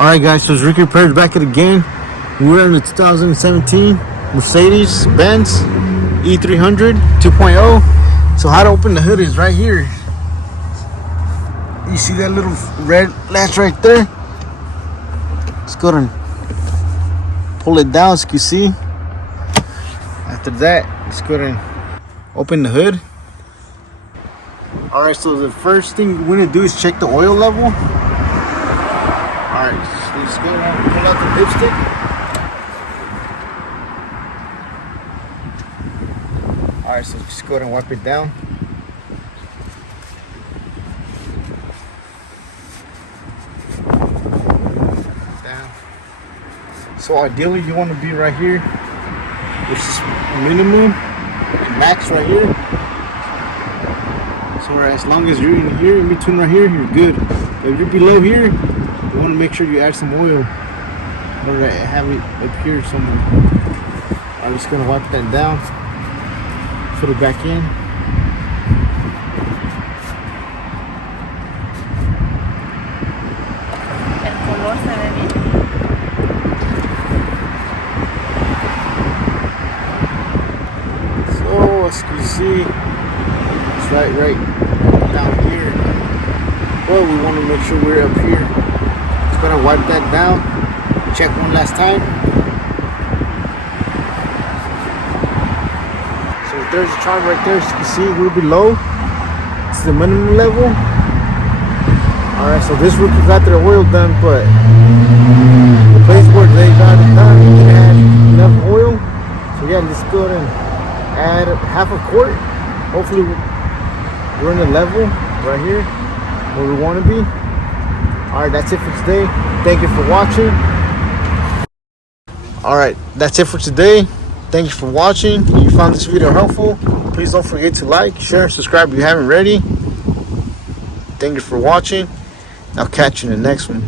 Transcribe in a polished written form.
Alright guys, so it's Ricky Repairs back at again. We're in the 2017 Mercedes-Benz E300 2.0. So how to open the hood is right here. You see that little red latch right there? Let's go and pull it down so you can see. After that, let's go and open the hood. Alright, so the first thing we're gonna do is check the oil level. Alright, so let's go ahead and pull out the dipstick. Alright, so just go ahead and wipe it down. So ideally you want to be right here, which is minimum, max right here. So as long as you're in here, in between right here, you're good. If you're below here, you want to make sure you add some oil, or have it up here somewhere. I'm just gonna wipe that down, put it back in. El color se ve bien. So as you can see, it's right down here. But we want to make sure we're up here. Just gonna wipe that down. Check one last time. So there's a chart right there. As you can see, we're below. It's the minimum level. Alright, so this rookie got their oil done, but the place where they got it done didn't have enough oil. So yeah, let's go ahead and add half a quart. Hopefully we're in the level right here where we want to be. Alright, that's it for today. Thank you for watching. Alright, that's it for today. Thank you for watching. If you found this video helpful, please don't forget to like, share, and subscribe if you haven't already. Thank you for watching. I'll catch you in the next one.